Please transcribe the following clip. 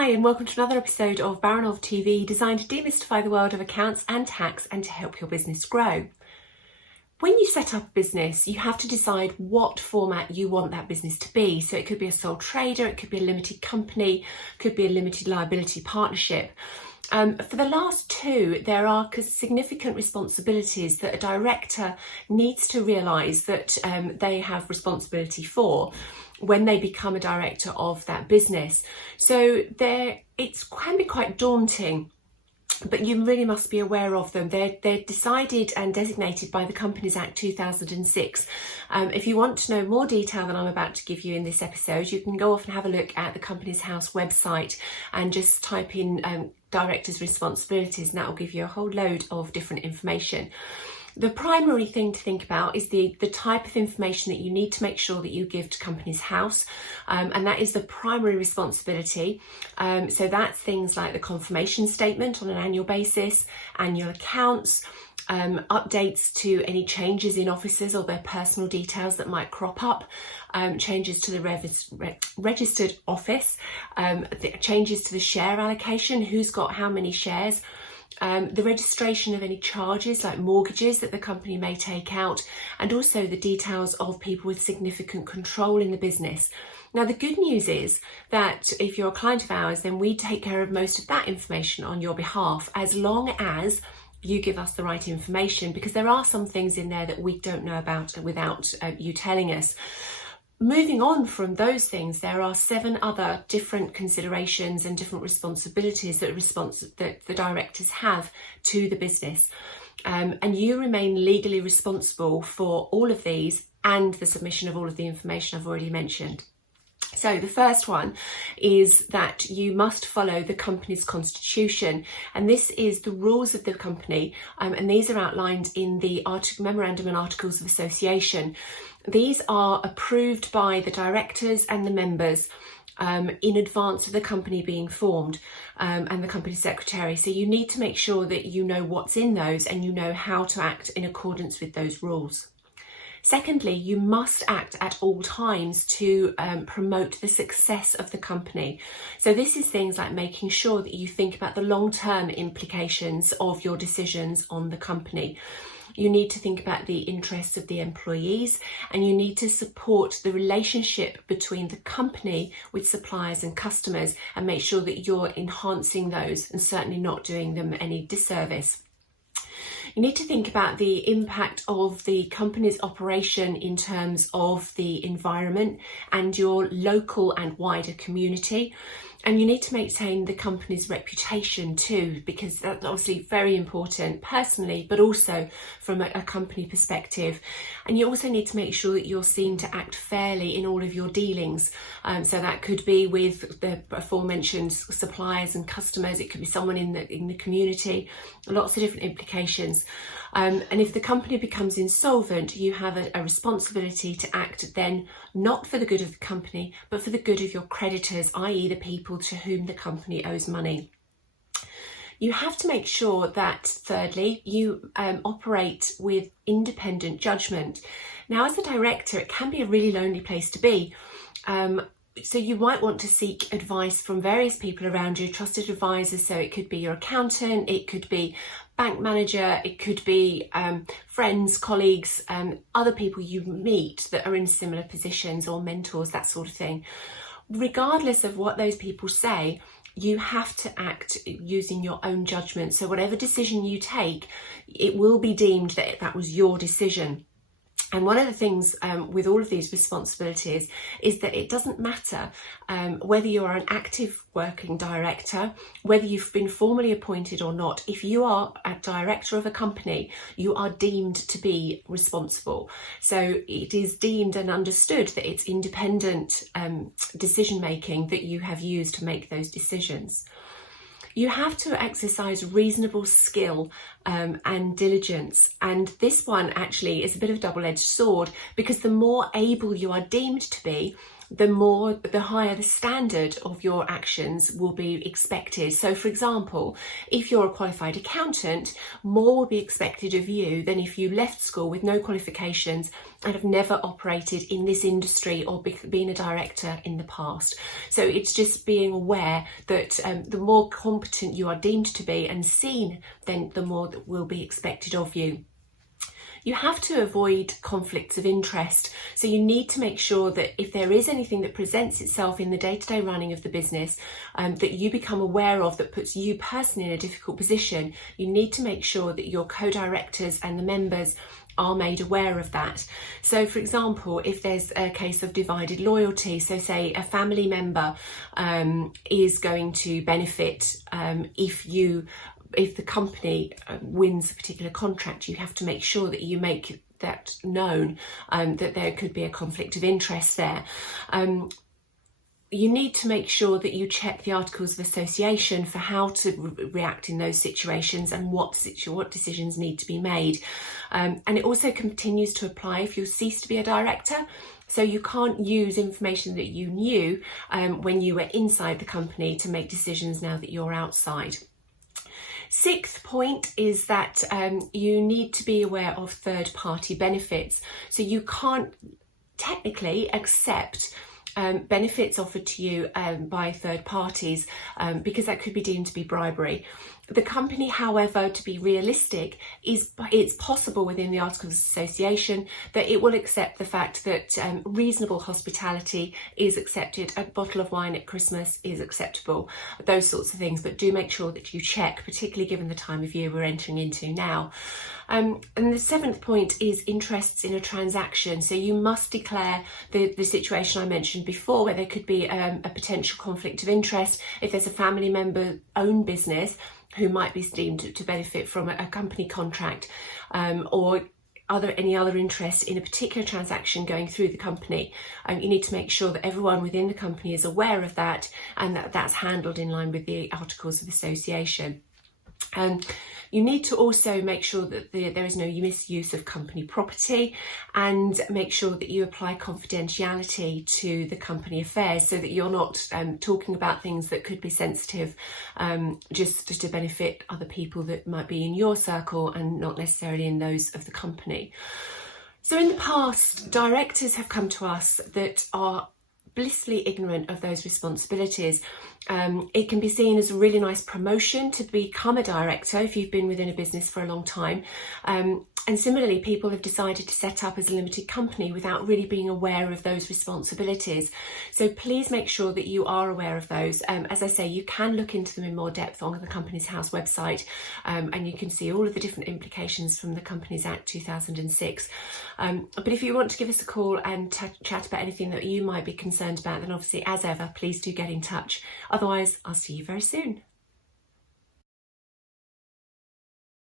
Hi and welcome to another episode of Baranov TV, designed to demystify the world of accounts and tax and to help your business grow. When you set up a business, you have to decide what format you want that business to be. So it could be a sole trader, it could be a limited company, it could be a limited liability partnership. For the last two, there are significant responsibilities that a director needs to realise that they have responsibility for when they become a director of that business. So it can be quite daunting, but you really must be aware of them. They're decided and designated by the Companies Act 2006. If you want to know more detail than I'm about to give you in this episode, you can go off and have a look at the Companies House website and just type in directors' responsibilities, and that will give you a whole load of different information. The primary thing to think about is the type of information that you need to make sure that you give to Companies House, and that is the primary responsibility. So that's things like the confirmation statement on an annual basis, annual accounts, updates to any changes in officers or their personal details that might crop up, changes to the registered office, changes to the share allocation, who's got how many shares, the registration of any charges like mortgages that the company may take out, and also the details of people with significant control in the business. Now, the good news is that if you're a client of ours, then we take care of most of that information on your behalf, as long as you give us the right information, because there are some things in there that we don't know about without you telling us. Moving on from those things, there are 7 other different considerations and different responsibilities that the directors have to the business. And you remain legally responsible for all of these and the submission of all of the information I've already mentioned. So the first one is that you must follow the company's constitution, and this is the rules of the company, and these are outlined in the Memorandum and Articles of Association. These are approved by the directors and the members in advance of the company being formed, and the company secretary. So you need to make sure that you know what's in those and you know how to act in accordance with those rules. Secondly, you must act at all times to promote the success of the company. So this is things like making sure that you think about the long-term implications of your decisions on the company. You need to think about the interests of the employees, and you need to support the relationship between the company with suppliers and customers and make sure that you're enhancing those and certainly not doing them any disservice. You need to think about the impact of the company's operation in terms of the environment and your local and wider community. And you need to maintain the company's reputation too, because that's obviously very important personally, but also from a company perspective. And you also need to make sure that you're seen to act fairly in all of your dealings. So that could be with the aforementioned suppliers and customers. It could be someone in the community. Lots of different implications. And if the company becomes insolvent, you have a responsibility to act then not for the good of the company, but for the good of your creditors, i.e. the people to whom the company owes money. You have to make sure that, thirdly, you operate with independent judgment. Now, as a director, it can be a really lonely place to be. So you might want to seek advice from various people around you, trusted advisors. So it could be your accountant, it could be bank manager, it could be friends, colleagues, other people you meet that are in similar positions, or mentors, that sort of thing. Regardless of what those people say, you have to act using your own judgment. So whatever decision you take, it will be deemed that that was your decision. And one of the things with all of these responsibilities is that it doesn't matter whether you are an active working director, whether you've been formally appointed or not. If you are a director of a company, you are deemed to be responsible. So it is deemed and understood that it's independent decision making that you have used to make those decisions. You have to exercise reasonable skill and diligence. And this one actually is a bit of a double-edged sword, because the more able you are deemed to be, the higher the standard of your actions will be expected. So for example, if you're a qualified accountant, more will be expected of you than if you left school with no qualifications and have never operated in this industry or been a director in the past. So it's just being aware that the more competent you are deemed to be and seen, then the more that will be expected of you. You have to avoid conflicts of interest. So you need to make sure that if there is anything that presents itself in the day-to-day running of the business that you become aware of that puts you personally in a difficult position, you need to make sure that your co-directors and the members are made aware of that. So for example, if there's a case of divided loyalty, so say a family member is going to benefit if the company wins a particular contract, you have to make sure that you make that known, that there could be a conflict of interest there. You need to make sure that you check the Articles of Association for how to react in those situations and what decisions need to be made. And it also continues to apply if you cease to be a director. So you can't use information that you knew when you were inside the company to make decisions now that you're outside. Sixth point is that you need to be aware of third-party benefits. So you can't technically accept benefits offered to you by third parties because that could be deemed to be bribery. The company, however, to be realistic, it's possible within the Articles of Association that it will accept the fact that reasonable hospitality is accepted, a bottle of wine at Christmas is acceptable, those sorts of things, but do make sure that you check, particularly given the time of year we're entering into now. And the seventh point is interests in a transaction. So you must declare the situation I mentioned before, where there could be a potential conflict of interest. If there's a family member owned business who might be deemed to benefit from a company contract or any other interest in a particular transaction going through the company, you need to make sure that everyone within the company is aware of that and that that's handled in line with the Articles of Association. You need to also make sure that there is no misuse of company property, and make sure that you apply confidentiality to the company affairs so that you're not talking about things that could be sensitive just to benefit other people that might be in your circle and not necessarily in those of the company. So in the past, directors have come to us that are blissfully ignorant of those responsibilities. It can be seen as a really nice promotion to become a director if you've been within a business for a long time. And similarly, people have decided to set up as a limited company without really being aware of those responsibilities. So please make sure that you are aware of those. As I say, you can look into them in more depth on the Companies House website, and you can see all of the different implications from the Companies Act 2006. But if you want to give us a call and chat about anything that you might be concerned about, then obviously, as ever, please do get in touch. Otherwise, I'll see you very soon.